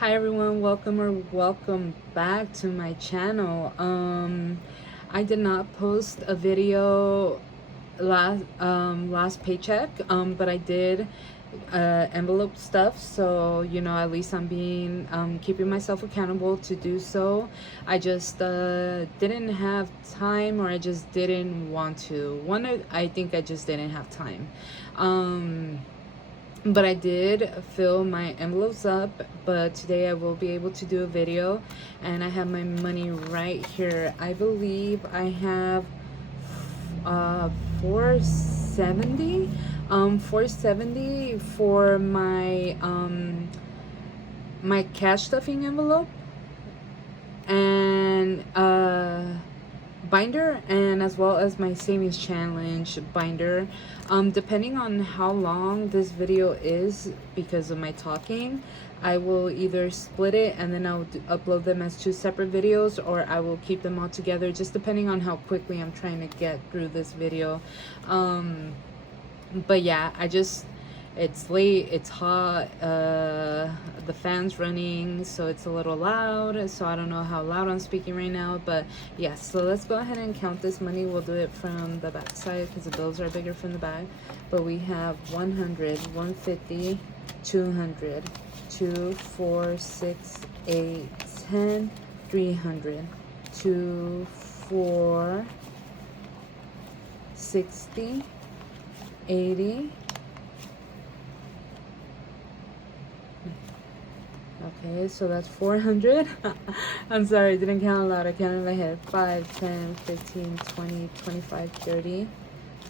Hi everyone, welcome back to my channel. I did not post a video last paycheck, but I did envelope stuff, so at least I'm being keeping myself accountable to do so. I just didn't have time, or I just didn't want to. I think I just didn't have time. But I did fill my envelopes up, but today I will be able to do a video, and I have my money right here. I believe I have 470 470 for my cash stuffing envelope and binder, and as well as my savings challenge binder. Depending on how long this video is, because of my talking, I will either split it and then I'll upload them as two separate videos, or I will keep them all together, just depending on how quickly I'm trying to get through this video. But yeah, it's late, it's hot, the fan's running, so it's a little loud, so I don't know how loud I'm speaking right now. But yeah, so let's go ahead and count this money. We'll do it from the back side because the bills are bigger from the back. But we have 100, 150, 200, 2, 4, 6, 8, 10, 300, 2, 4, 60, 80. Okay, so that's 400. I'm sorry, I didn't count loud. I counted in my head. 5, 10, 15, 20, 25, 30.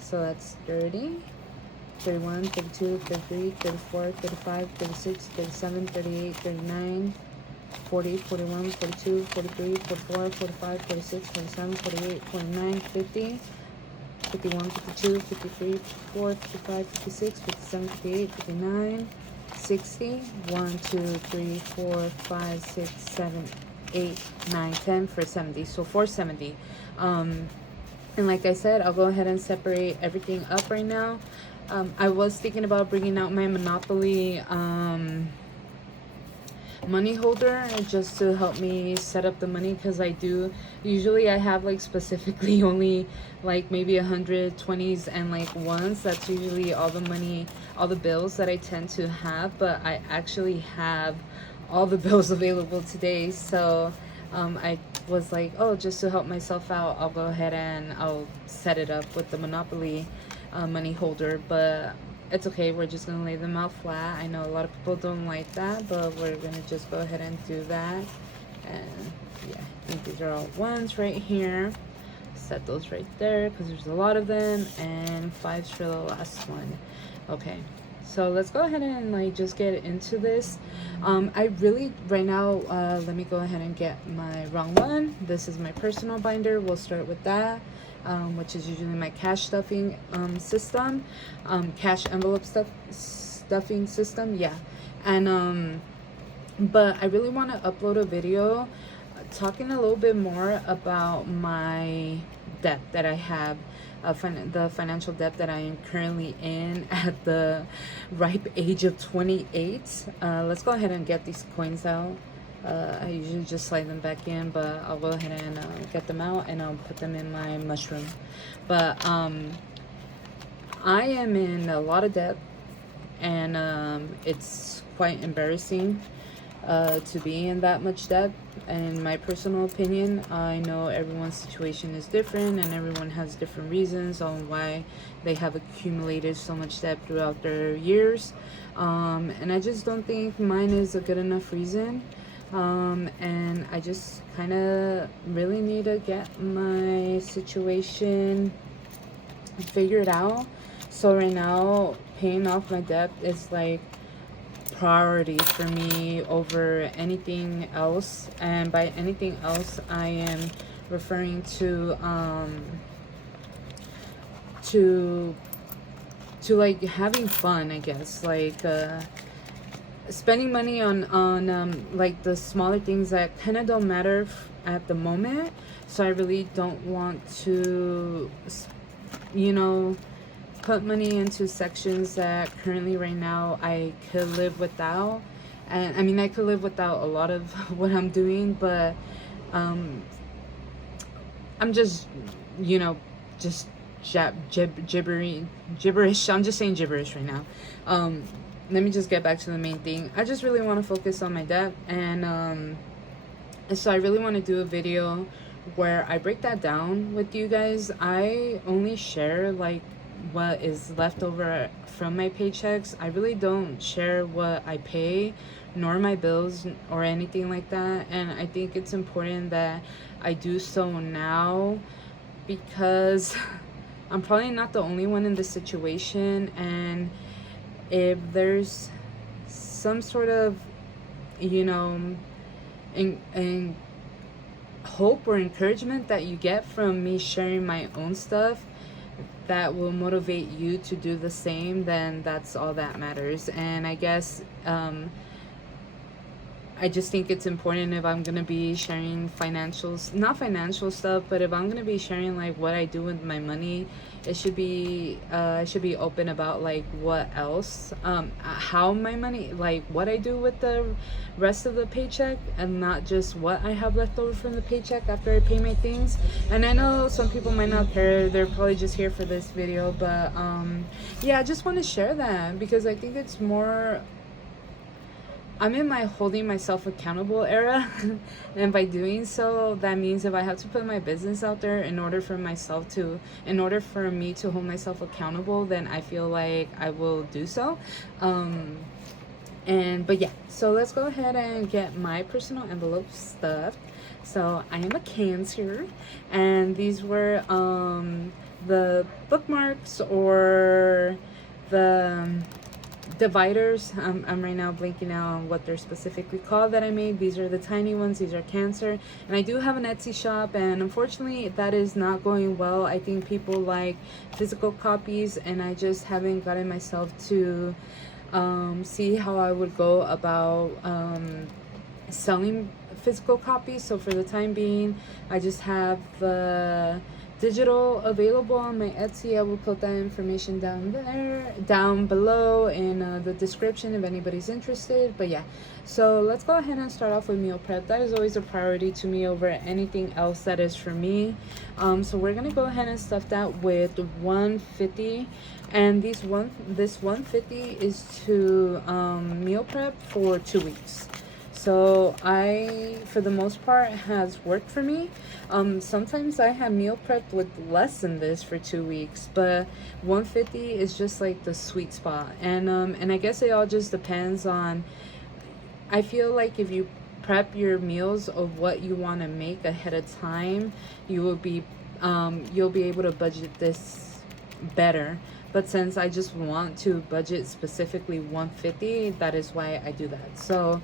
So that's 30, 31, 32, 33, 34, 35, 36, 37, 38, 39, 40, 41, 42, 43, 44, 45, 46, 47, 48, 49, 50. 51, 52, 53, 54, 55, 56, 57, 58, 59, 60. 1, 2, 3, 4, 5, 6, 7, 8, 9, 10 for 70. So 470. And like I said, I'll go ahead and separate everything up right now. I was thinking about bringing out my Monopoly money holder just to help me set up the money, because I have like specifically only like maybe 120s and like ones. That's usually all the money, all the bills that I tend to have, but I actually have all the bills available today. So I was like, oh, just to help myself out, I'll go ahead and I'll set it up with the Monopoly money holder. But it's okay, we're just gonna lay them out flat. I know a lot of people don't like that, but we're gonna just go ahead and do that. And yeah, I think these are all ones right here. Set those right there because there's a lot of them, and fives for the last one. Okay, so let's go ahead and like just get into this. I really right now, let me go ahead and get my wrong one. This is my personal binder. We'll start with that. Which is usually my cash stuffing system, cash envelope stuffing system. Yeah. And but I really want to upload a video talking a little bit more about my debt that I have, the financial debt that I am currently in at the ripe age of 28. Let's go ahead and get these coins out. I usually just slide them back in, but I'll go ahead and get them out, and I'll put them in my mushroom. But I am in a lot of debt, and it's quite embarrassing to be in that much debt. In my personal opinion, I know everyone's situation is different, and everyone has different reasons on why they have accumulated so much debt throughout their years. And I just don't think mine is a good enough reason. And I just kind of really need to get my situation figured out. So right now, paying off my debt is like priority for me over anything else. And by anything else, I am referring to like having fun, I guess, like spending money on like the smaller things that kind of don't matter at the moment. So I really don't want to put money into sections that currently right now I could live without. And I mean, I could live without a lot of what I'm doing, but um, I'm just, you know, just gibberish. I'm just saying gibberish right now. Um, Let me just get back to the main thing. I just really want to focus on my debt, and so I really want to do a video where I break that down with you guys. I only share like what is left over from my paychecks. I really don't share what I pay, nor my bills or anything like that. And I think it's important that I do so now, because I'm probably not the only one in this situation. And if there's some sort of, you know, and hope or encouragement that you get from me sharing my own stuff that will motivate you to do the same, then that's all that matters. And I guess I just think it's important, if I'm gonna be sharing financials, not financial stuff, but if I'm gonna be sharing like what I do with my money, it should be I should be open about like what else, how my money, like what I do with the rest of the paycheck, and not just what I have left over from the paycheck after I pay my things. And I know some people might not care, they're probably just here for this video, but yeah, I just want to share that because I think it's more, I'm in my holding myself accountable era. And by doing so, that means if I have to put my business out there in order for me to hold myself accountable, then I feel like I will do so. But yeah, so let's go ahead and get my personal envelope stuffed. So I am a Cancer, and these were the bookmarks, or the dividers. I'm right now blanking out on what they're specifically called that I made. These are the tiny ones. These are Cancer. And I do have an Etsy shop, and unfortunately that is not going well. I think people like physical copies, and I just haven't gotten myself to see how I would go about selling physical copies. So for the time being, I just have the digital available on my Etsy. I will put that information down below in the description if anybody's interested. But yeah, so let's go ahead and start off with meal prep. That is always a priority to me over anything else that is for me. So we're gonna go ahead and stuff that with 150, and this 150 is to meal prep for 2 weeks. So for the most part, has worked for me. Sometimes I have meal prepped with less than this for 2 weeks, but 150 is just like the sweet spot. And I guess it all just depends on, I feel like if you prep your meals of what you want to make ahead of time, you'll be able to budget this better. But since I just want to budget specifically 150, that is why I do that. So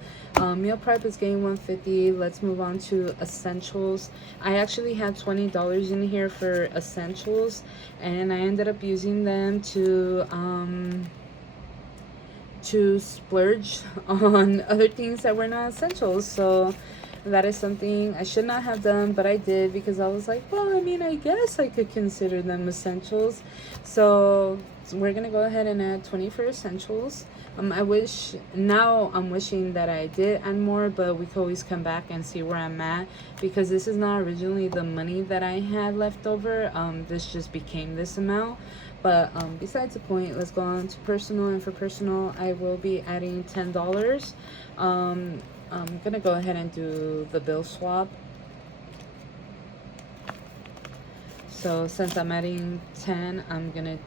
meal prep is getting 150. Let's move on to essentials. I actually had $20 in here for essentials, and I ended up using them to splurge on other things that were not essentials. So that is something I should not have done, but I did, because I was like, well, I mean, I guess I could consider them essentials. So we're gonna go ahead and add 20 for essentials. I'm wishing that I did add more, but we could always come back and see where I'm at, because this is not originally the money that I had left over. This just became this amount. But besides the point, let's go on to personal. And for personal, I will be adding $10. I'm gonna go ahead and do the bill swap. So since I'm adding 10, I'm gonna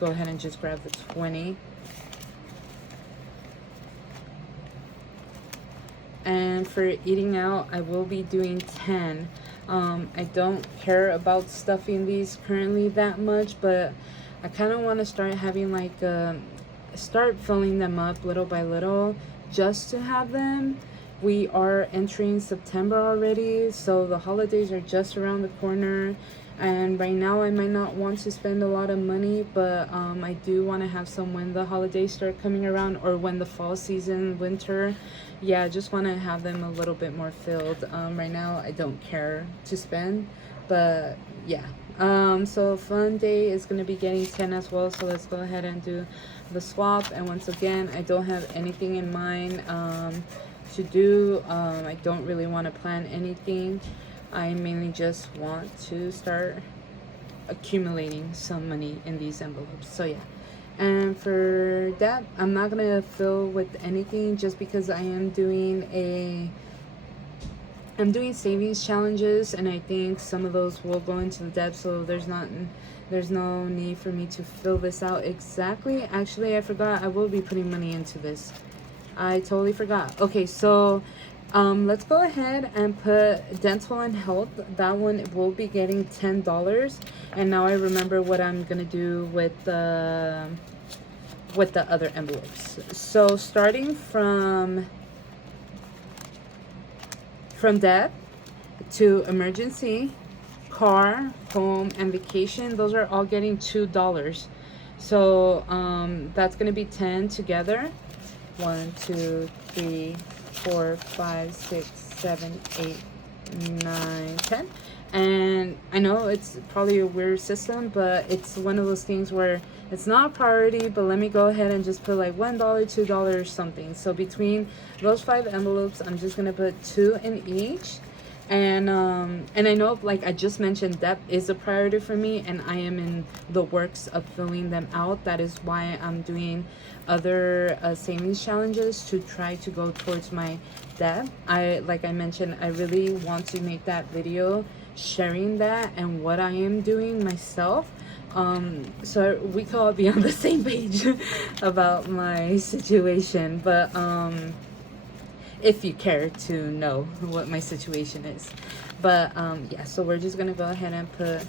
go ahead and just grab the 20. And for eating out, I will be doing 10. I don't care about stuffing these currently that much, but I kind of want to start having like start filling them up little by little, just to have them. We are entering September already, so the holidays are just around the corner, and right now I might not want to spend a lot of money, but I do want to have some when the holidays start coming around, or when the fall season, winter. Yeah, I just want to have them a little bit more filled. Right now I don't care to spend, but yeah, So fun day is going to be getting 10 as well, so let's go ahead and do the swap. And once again, I don't have anything in mind to do. I don't really want to plan anything. I mainly just want to start accumulating some money in these envelopes. So yeah, and for that, I'm not gonna fill with anything just because I'm doing savings challenges, and I think some of those will go into the depth, so there's no need for me to fill this out exactly. Actually, I forgot I will be putting money into this. I totally forgot. Okay, so let's go ahead and put dental and health. That one will be getting $10. And now I remember what I'm gonna do with the other envelopes. So starting from debt to emergency, car, home, and vacation, those are all getting $2. So that's gonna be 10 together. 1, 2, 3, 4, 5, 6, 7, 8, 9, 10. And I know it's probably a weird system, but it's one of those things where it's not a priority, but let me go ahead and just put like $1, $2 or something. So between those 5 envelopes, I'm just gonna put 2 in each. And I know, like I just mentioned, debt is a priority for me, and I am in the works of filling them out. That is why I'm doing other savings challenges to try to go towards my debt. Like I mentioned, I really want to make that video sharing that and what I am doing myself, so we could all be on the same page about my situation. But if you care to know what my situation is. But yeah, so we're just gonna go ahead and put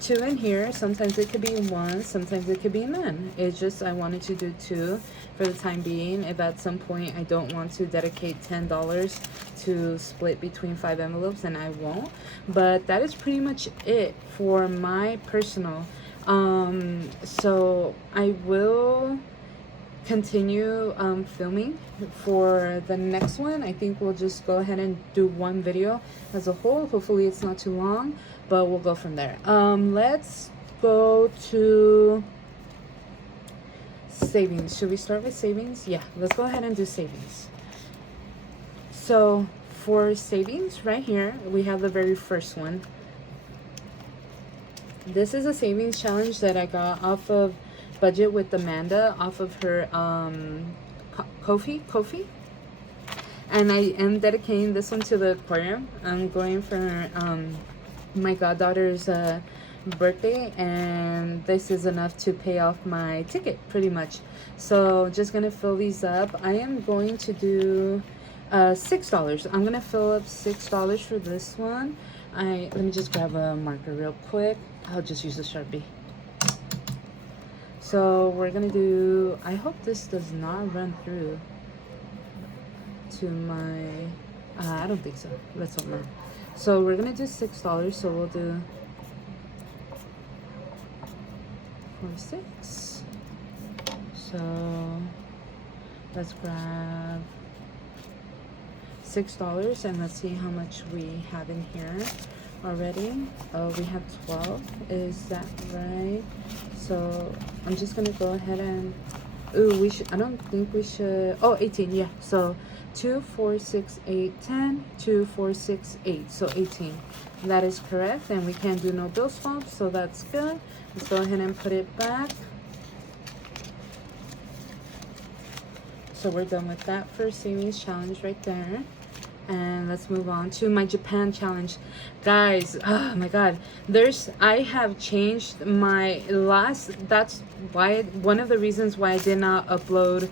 2 in here. Sometimes it could be 1, sometimes it could be none. It's just I wanted to do 2 for the time being. If at some point I don't want to dedicate $10 to split between 5 envelopes, then I won't. But that is pretty much it for my personal. So I will continue filming for the next one. I think we'll just go ahead and do one video as a whole. Hopefully it's not too long, but we'll go from there. Let's go to savings. Should we start with savings? Yeah, let's go ahead and do savings. So for savings right here, we have the very first one. This is a savings challenge that I got off of Budget with Amanda, off of her Kofi, and I am dedicating this one to the aquarium. I'm going for my goddaughter's birthday, and this is enough to pay off my ticket pretty much. So just gonna fill these up. I am going to do $6. I'm gonna fill up $6 for this one. Let me just grab a marker real quick. I'll just use a Sharpie. So we're gonna do, I hope this does not run through to my, I don't think so. Let's hope not. So we're gonna do $6. So we'll do 4, 6. So let's grab $6 and let's see how much we have in here already. Oh, we have 12. Is that right? So I'm just gonna go ahead and I don't think we should. Oh, 18. Yeah, so 2, 4, 6, 8, 10, 2, 4, 6, 8, so 18. That is correct, and we can't do no bill swaps, so that's good. Let's go ahead and put it back. So we're done with that first savings challenge right there. And let's move on to my Japan challenge. Guys, oh my god, I have changed my that's why one of the reasons why I did not upload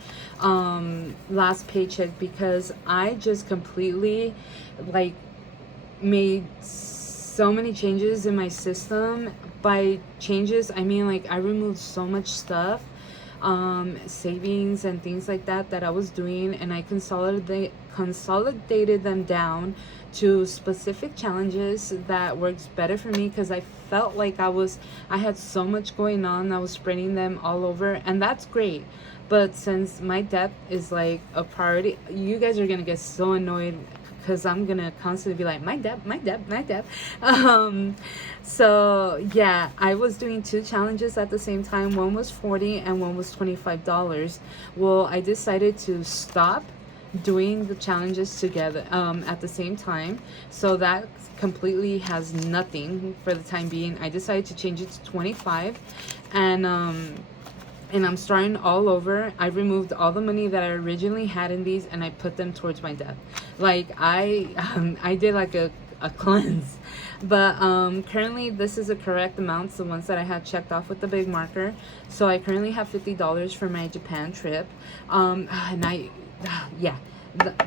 last paycheck, because I just completely like made so many changes in my system. By changes I mean like I removed so much stuff, savings and things like that I was doing, and I consolidated them down to specific challenges that works better for me, because I felt like I had so much going on. I was spreading them all over, and that's great, but since my debt is like a priority, you guys are gonna get so annoyed because I'm gonna constantly be like, my debt, my debt, my debt. So yeah, I was doing two challenges at the same time. One was 40 and one was $25. Well, I decided to stop doing the challenges together at the same time, so that completely has nothing for the time being. I decided to change it to 25, and I'm starting all over. I removed all the money that I originally had in these, and I put them towards my debt. Like I did like a cleanse. But currently this is a correct amount, the ones that I had checked off with the big marker. So I currently have $50 for my Japan trip. And yeah,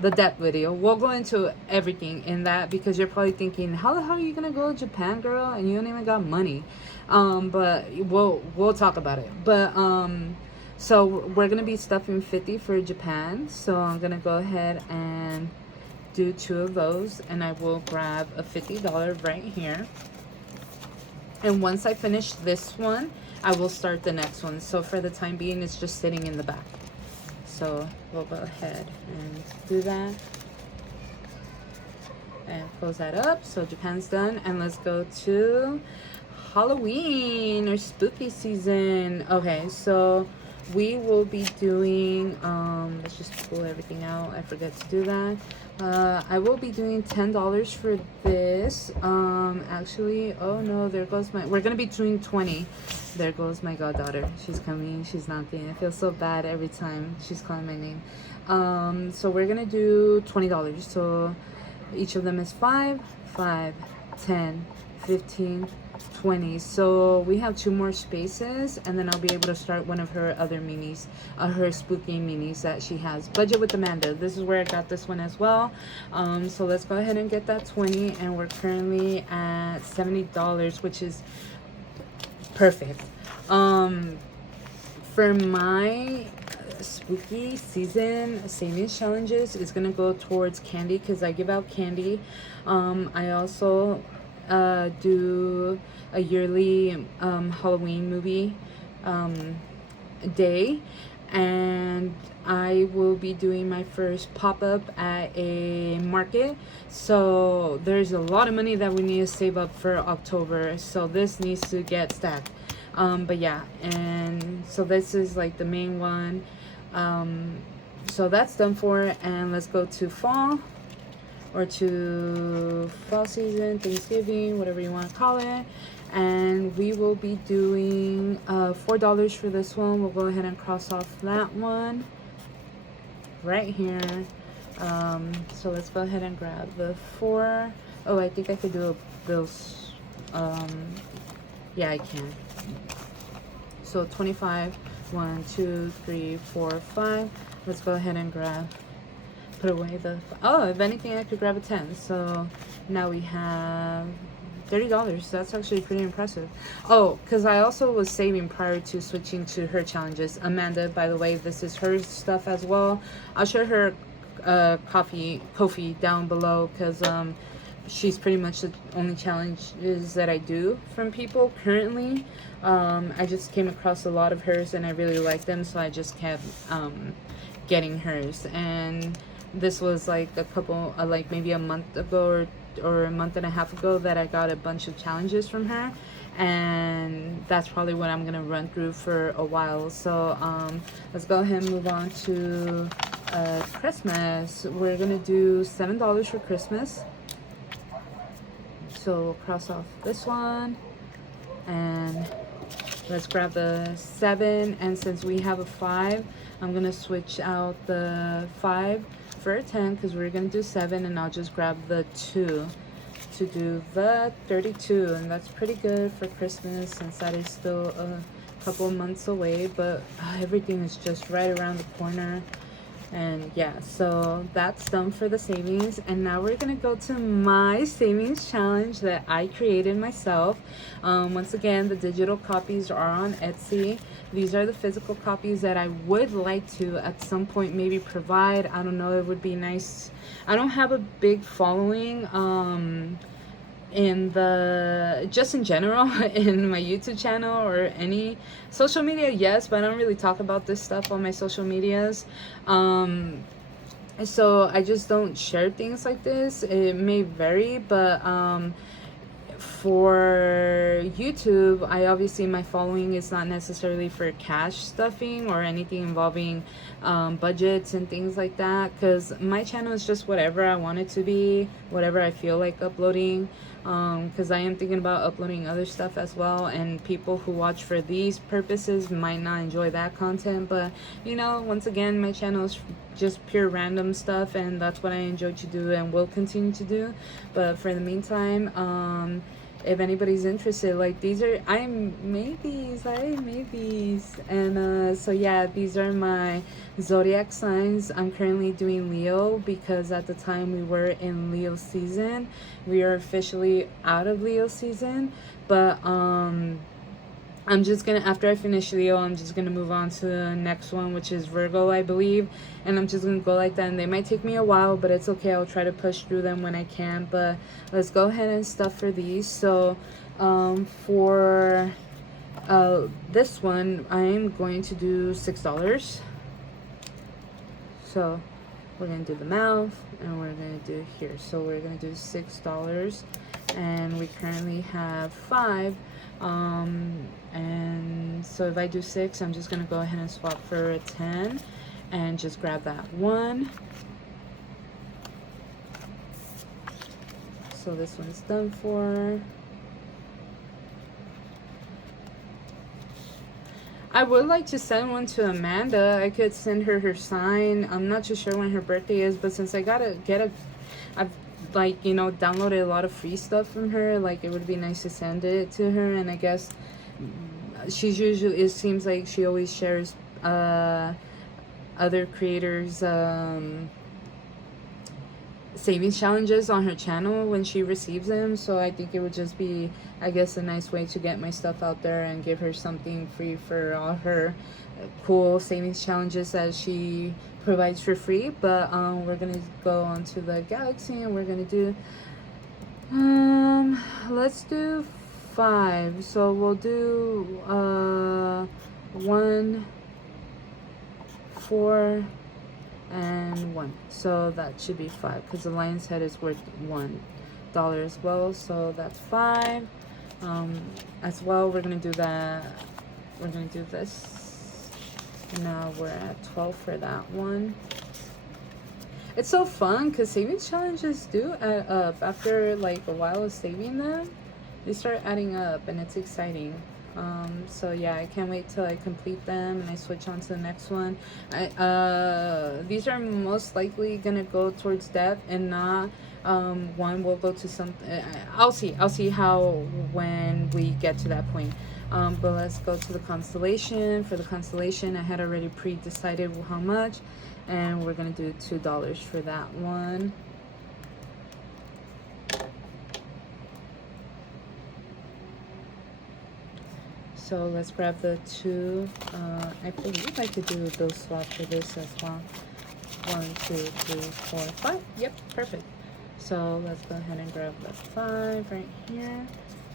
the debt video, we'll go into everything in that, because you're probably thinking, how the hell are you gonna go to Japan, girl, and you don't even got money? But we'll talk about it. But so we're gonna be stuffing 50 for Japan, so I'm gonna go ahead and do two of those, and I will grab a $50 right here. And once I finish this one, I will start the next one. So for the time being, it's just sitting in the back. So we'll go ahead and do that and close that up. So Japan's done, and let's go to Halloween or spooky season. Okay, so we will be doing let's just pull everything out. I forget to do that. I will be doing $10 for this. Actually, oh no, there goes my, we're gonna be doing 20. There goes my goddaughter. She's coming, she's knocking. I feel so bad every time she's calling my name. So we're gonna do $20. So each of them is 5, 5, 10, 15, 20. So we have 2 more spaces, and then I'll be able to start one of her other minis, her spooky minis that she has. Budget with Amanda, this is where I got this one as well. So let's go ahead and get that 20, and we're currently at $70, which is perfect. For my spooky season savings challenges, is gonna go towards candy, because I give out candy. I also do a yearly Halloween movie day, and I will be doing my first pop-up at a market. So there's a lot of money that we need to save up for October, so this needs to get stacked. But yeah, and so this is like the main one. So that's done for, and let's go to fall, or to fall season, Thanksgiving, whatever you want to call it. And we will be doing $4 for this one. We'll go ahead and cross off that one right here. So let's go ahead and grab the 4. Oh, I think I could do those. Yeah, I can. So 25, 1, 2, 3, 4, 5. Let's go ahead and grab, put away the, oh, if anything I could grab a 10. So now we have $30. That's actually pretty impressive. Oh, because I also was saving prior to switching to her challenges. Amanda, by the way, this is her stuff as well. I'll share her Kofi down below, because she's pretty much the only challenges that I do from people currently. I just came across a lot of hers and I really like them, so I just kept getting hers. And this was like a couple, like maybe a month ago or a month and a half ago that I got a bunch of challenges from her, and that's probably what I'm gonna run through for a while. So let's go ahead and move on to Christmas. We're gonna do $7 for Christmas. So we'll cross off this one, and let's grab the 7. And since we have a 5, I'm gonna switch out the 5 for a 10, because we're gonna do 7, and I'll just grab the 2 to do the 32. And that's pretty good for Christmas, since that is still a couple months away, but everything is just right around the corner. And yeah, so that's done for the savings. And now we're gonna go to my savings challenge that I created myself. Once again, the digital copies are on Etsy. These are the physical copies that I would like to at some point maybe provide. I don't know, it would be nice. I don't have a big following in the, just in general, in my YouTube channel or any social media, yes, but I don't really talk about this stuff on my social medias. So I just don't share things like this. It may vary, but for YouTube, I obviously, my following is not necessarily for cash stuffing or anything involving budgets and things like that, because my channel is just whatever I want it to be, whatever I feel like uploading. Because I am thinking about uploading other stuff as well, and people who watch for these purposes might not enjoy that content. But you know, once again, my channel is just pure random stuff, and that's what I enjoy to do and will continue to do. But for the meantime, if anybody's interested, like, these are, I made these, and so yeah, these are my zodiac signs. I'm currently doing Leo because at the time we were in Leo season. We are officially out of Leo season, but I'm just gonna, after I finish Leo, I'm just gonna move on to the next one, which is Virgo, I believe. And I'm just gonna go like that. And they might take me a while, but it's okay. I'll try to push through them when I can. But let's go ahead and stuff for these. So for this one, I'm going to do $6. So we're gonna do the mouth, and we're gonna do here. So we're gonna do $6, and we currently have 5. And so if I do 6, I'm just gonna go ahead and swap for a 10 and just grab that 1. So this one's done for. I would like to send one to Amanda. I could send her her sign. I'm not too sure when her birthday is, but since I gotta get I've, like, you know, downloaded a lot of free stuff from her, like, it would be nice to send it to her. And I guess she's usually, it seems like she always shares other creators savings challenges on her channel when she receives them. So I think it would just be, I guess, a nice way to get my stuff out there and give her something free for all her cool savings challenges that she provides for free. But we're gonna go on to the galaxy, and we're gonna do let's do 5. So we'll do 1, 4, and 1. So that should be 5, because the lion's head is worth $1 as well. So that's 5. As well, we're gonna do that. We're gonna do this. Now we're at 12 for that one. It's so fun because savings challenges do add up. After like a while of saving them, they start adding up, and it's exciting. So yeah, I can't wait till I complete them and I switch on to the next one. These are most likely gonna go towards depth, and not one will go to something. I'll see how when we get to that point. But let's go to the constellation. For the constellation, I had already pre-decided how much, and we're gonna do $2 for that one. So let's grab the 2. I believe I could do a bill swap for this as well. 1, 2, 3, 4, 5. Yep, perfect. So let's go ahead and grab the 5 right here.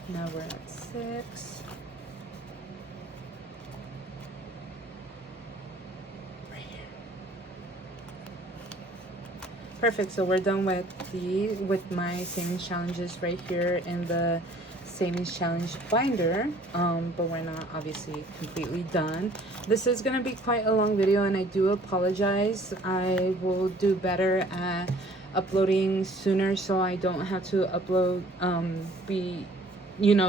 Now we're at 6. Right here. Perfect. So we're done with my savings challenges right here in the savings challenge binder, but we're not obviously completely done. This is gonna be quite a long video, and I do apologize. I will do better at uploading sooner, so I don't have to upload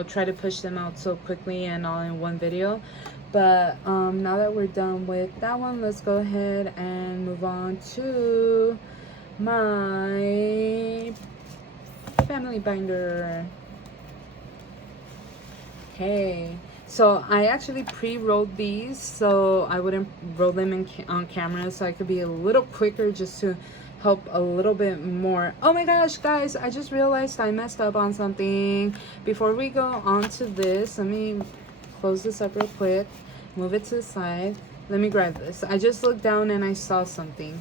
try to push them out so quickly and all in one video. But now that we're done with that one, let's go ahead and move on to my family binder. Okay, so I actually pre-rolled these so I wouldn't roll them on camera, so I could be a little quicker, just to help a little bit more. Oh my gosh, guys, I just realized I messed up on something. Before we go on to this, let me close this up real quick, move it to the side. Let me grab this. I just looked down and I saw something.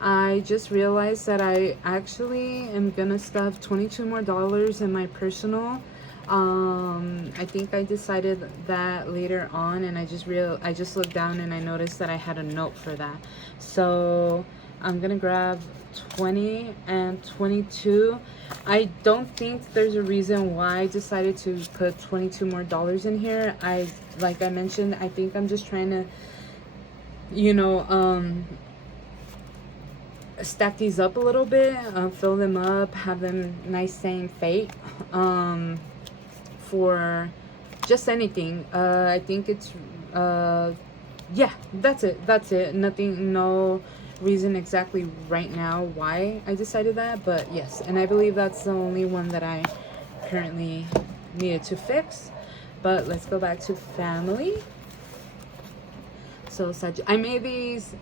I just realized that I actually am gonna stuff $22 more in my personal. I think I decided that later on, and I just looked down and I noticed that I had a note for that. So I'm gonna grab 20 and 22. I don't think there's a reason why I decided to put 22 more dollars in here. Like I mentioned, I think I'm just trying to, you know, stack these up a little bit, fill them up, have them nice same fate, for just anything. I think it's yeah, that's it. Nothing, no reason exactly right now why I decided that, but yes, and I believe that's the only one that I currently needed to fix. But let's go back to family. So I made these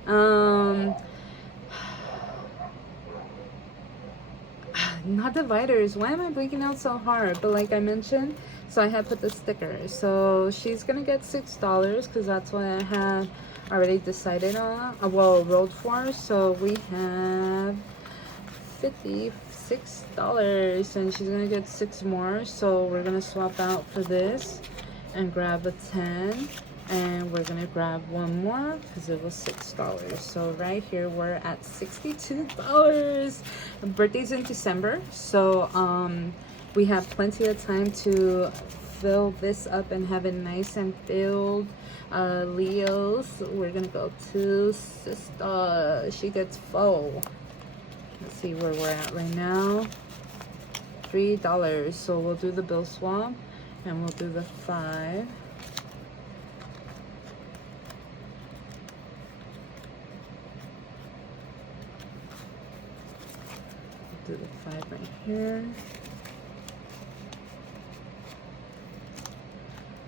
not dividers. Why am I blinking out so hard? But like I mentioned, so I had put the sticker. So she's gonna get $6 because that's what I have already decided on. Well, rolled for. So we have $56, and she's gonna get 6 more. So we're gonna swap out for this and grab a 10. And we're gonna grab one more because it was $6. So right here we're at $62. Birthday's in December, so we have plenty of time to fill this up and have it nice and filled. Leos, we're gonna go to sister. She gets 4. Let's see where we're at right now. $3. So we'll do the bill swap and we'll do the 5. Do the 5 right here,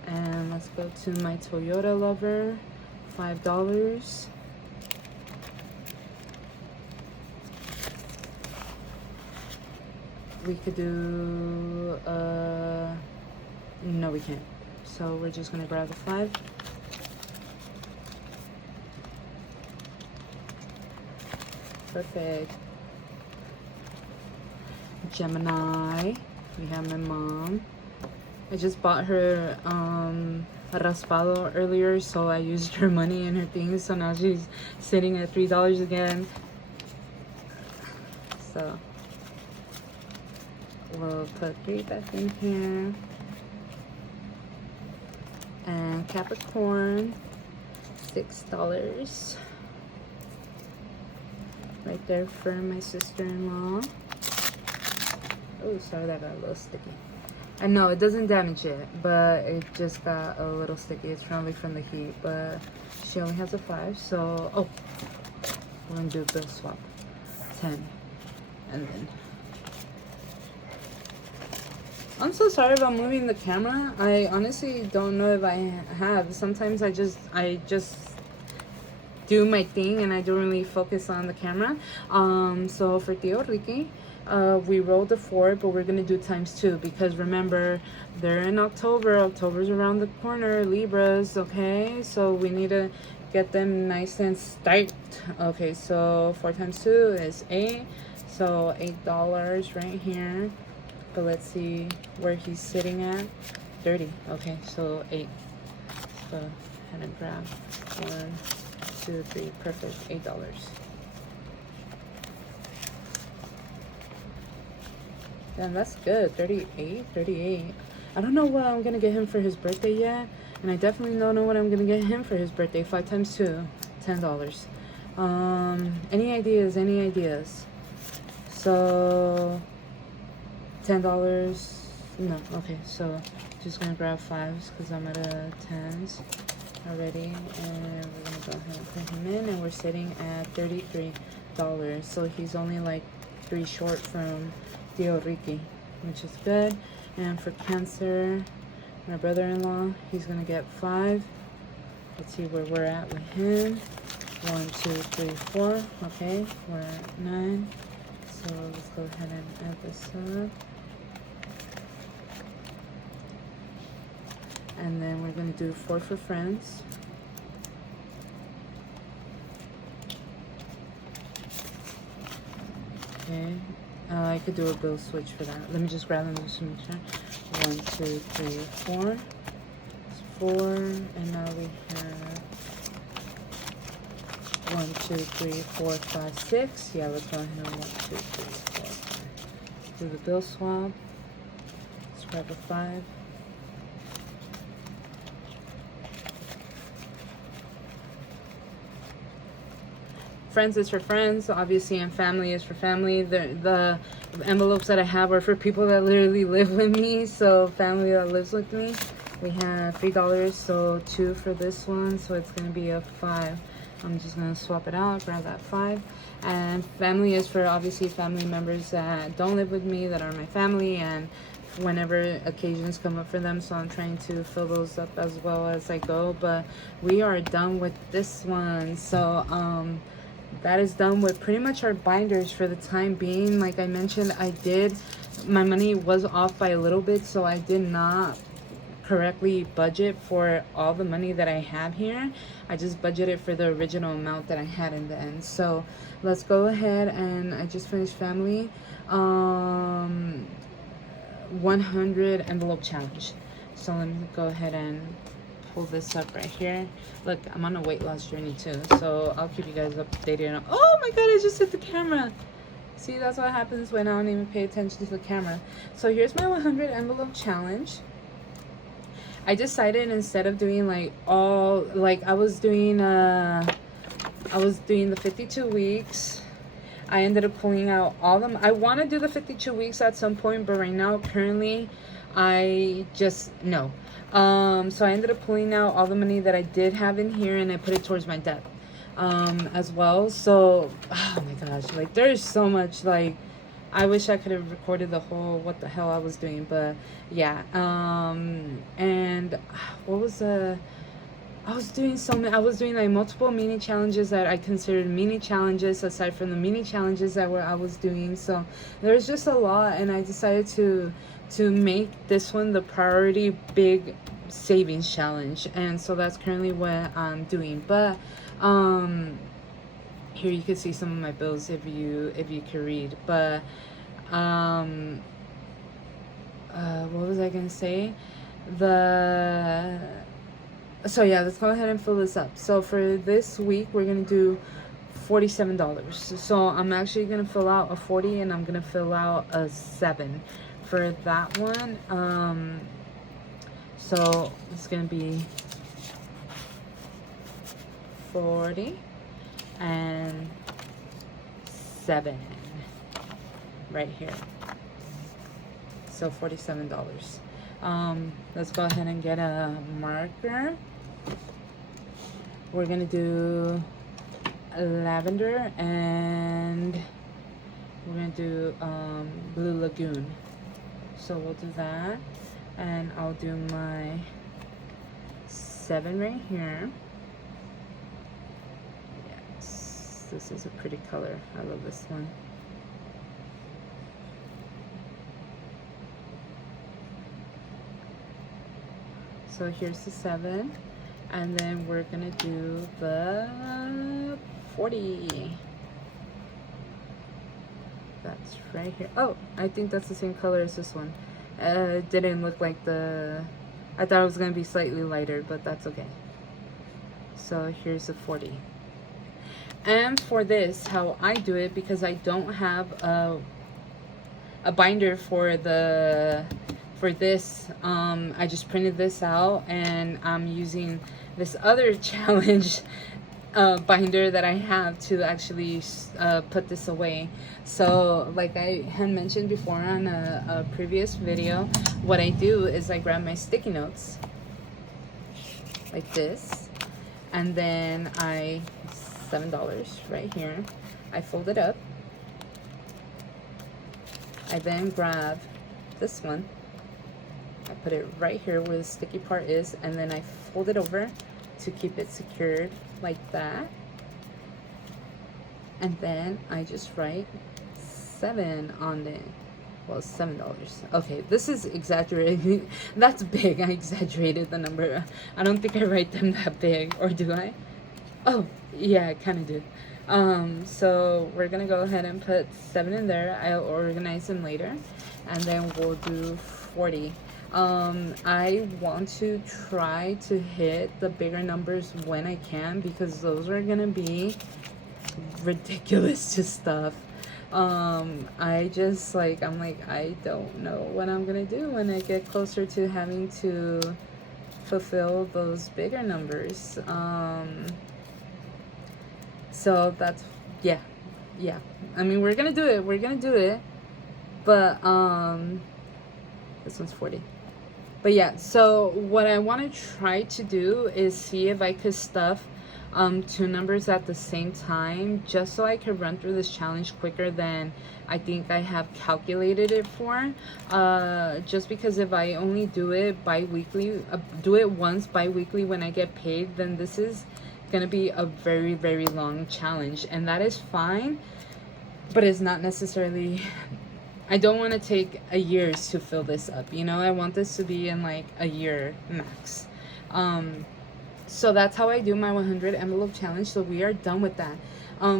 and let's go to my Toyota lover, $5. We could do no, we can't, so we're just gonna grab the 5. Perfect. Gemini, we have my mom. I just bought her a raspado earlier, so I used her money and her things, so now she's sitting at $3 again. So we'll put 3 back in here. And Capricorn, $6 right there for my sister-in-law. Oh, sorry, that got a little sticky. I know it doesn't damage it, but it just got a little sticky. It's probably from the heat, but she only has a 5. So, oh, we're gonna do bill swap. 10, and then I'm so sorry about moving the camera. I honestly don't know if I have. Sometimes I just do my thing and I don't really focus on the camera. So for Tio Ricky, we rolled a 4, but we're gonna do ×2 because remember, they're in October. October's around the corner, Libras, okay? So we need to get them nice and stoked. Okay, so 4 × 2 is 8, so $8 right here. But let's see where he's sitting at. 30. Okay, so 8. So I'm gonna grab 1, 2, 3. Perfect. $8. Damn, that's good. 38. I don't know what I'm gonna get him for his birthday yet, and I definitely don't know what I'm gonna get him for his birthday. 5 × 2, $10. Any ideas? So $10. No. Okay, so just gonna grab 5s because I'm at a 10s already, and we're gonna go ahead and put him in, and we're sitting at $33. So he's only like 3 short from Tio Ricky, which is good. And for Cancer, my brother-in-law, he's gonna get 5. Let's see where we're at with him. 1, 2, 3, 4. Okay, we're at 9. So let's go ahead and add this up. And then we're gonna do 4 for friends. Okay. I could do a bill switch for that. Let me just grab them just to make sure. 1, 2, 3, 4. It's 4, and now we have 1, 2, 3, 4, 5, 6. Yeah, let's go ahead and 1, 2, 3, 4, 5. Do the bill swap. Let's grab a 5. Friends is for friends, obviously, and family is for family. The envelopes that I have are for people that literally live with me, so family that lives with me. We have $3, so 2 for this one, so it's gonna be a 5. I'm just gonna swap it out, grab that 5. And family is for obviously family members that don't live with me, that are my family, and whenever occasions come up for them, so I'm trying to fill those up as well as I go. But we are done with this one, so that is done with pretty much our binders for the time being. Like I mentioned, my money was off by a little bit, so I did not correctly budget for all the money that I have here. I just budgeted for the original amount that I had in the end. So let's go ahead, and I just finished family 100 envelope challenge. So let me go ahead and pull this up right here. Look, I'm on a weight loss journey too, so I'll keep you guys updated. Oh my god, I just hit the camera. See, that's what happens when I don't even pay attention to the camera. So here's my 100 envelope challenge. I decided, instead of doing like all, like I was doing the 52 weeks. I ended up pulling out all them. I want to do the 52 weeks at some point, but right now, currently, I just no. So I ended up pulling out all the money that I did have in here, and I put it towards my debt as well. So, oh my gosh, like there's so much. Like, I wish I could have recorded the whole what the hell I was doing, but yeah. And what was I was doing so many. I was doing like multiple mini challenges that I considered mini challenges, aside from the mini challenges that I was doing. So there's just a lot, and I decided to make this one the priority big savings challenge, and so that's currently what I'm doing. But here you can see some of my bills if you can read. But what was I gonna say? So yeah, let's go ahead and fill this up. So for this week, we're gonna do $47. So I'm actually gonna fill out a 40, and I'm gonna fill out a 7 for that one. So it's gonna be 40 and 7 right here. So $47. Let's go ahead and get a marker. We're gonna do lavender, and we're gonna do Blue Lagoon. So we'll do that, and I'll do my 7 right here. Yes, this is a pretty color. I love this one. So here's the 7, and then we're gonna do the 40. That's right here. Oh, I think that's the same color as this one. It didn't look like I thought it was gonna be slightly lighter, but that's okay. So here's the 40. And for this, how I do it, because I don't have a binder for this, I just printed this out, and I'm using this other challenge binder that I have to actually put this away. So like I had mentioned before on a previous video, what I do is I grab my sticky notes like this, and then $7 right here, I fold it up. I then grab this one, I put it right here where the sticky part is, and then I fold it over to keep it secured like that. And then I just write 7 on it. Well, $7. Okay, this is exaggerating. That's big. I exaggerated the number. I don't think I write them that big, or do I? Oh, yeah, I kind of do. So we're gonna go ahead and put 7 in there. I'll organize them later, and then we'll do 40. I want to try to hit the bigger numbers when I can, because those are gonna be ridiculous to stuff. I just like, I'm like, I don't know what I'm gonna do when I get closer to having to fulfill those bigger numbers. So that's, yeah, yeah. I mean, we're gonna do it. We're gonna do it. But this one's 40. But yeah, so what I want to try to do is see if I could stuff two numbers at the same time, just so I could run through this challenge quicker than I think I have calculated it for. Just because if I only do it bi-weekly, do it once bi-weekly when I get paid, then this is gonna be a very, very long challenge, and that is fine, but it's not necessarily, I don't want to take a year to fill this up, you know. I want this to be in like a year max. So that's how I do my 100 envelope challenge. So we are done with that.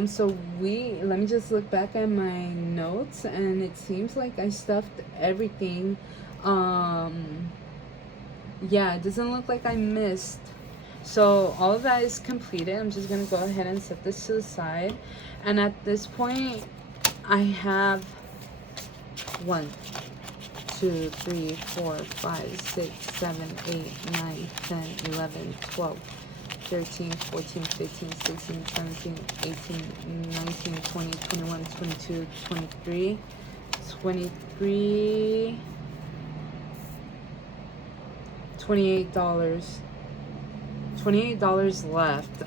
So let me just look back at my notes, and it seems like I stuffed everything. Yeah, it doesn't look like I missed. So all of that is completed. I'm just gonna go ahead and set this to the side, and at this point I have 1, 2, 3, 4, 5, 6, 7, 8, 9, 10, 11, 12, 13, 14, 15, 16, 17, 18, 19, 20, 21, 22, 23, 23, $28. $28 left.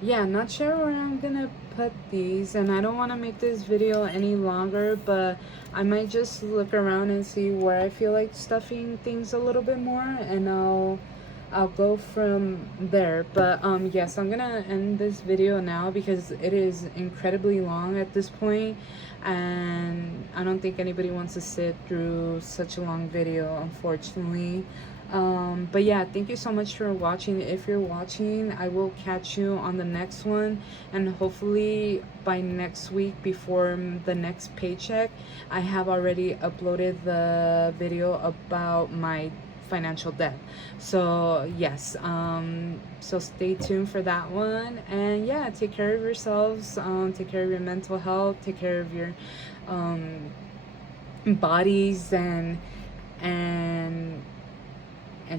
Yeah, not sure where I'm gonna put these, and I don't want to make this video any longer, but I might just look around and see where I feel like stuffing things a little bit more, and I'll go from there. But yes, I'm gonna end this video now because it is incredibly long at this point, and I don't think anybody wants to sit through such a long video, unfortunately. But yeah, thank you so much for watching. If you're watching, I will catch you on the next one, and hopefully by next week, before the next paycheck, I have already uploaded the video about my financial debt. So yes, so stay tuned for that one, and yeah, take care of yourselves, take care of your mental health, take care of your bodies, and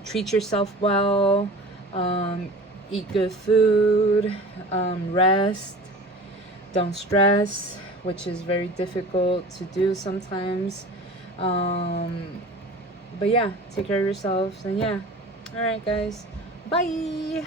treat yourself well, eat good food, rest, don't stress, which is very difficult to do sometimes. But yeah, take care of yourselves, and yeah, all right guys, bye.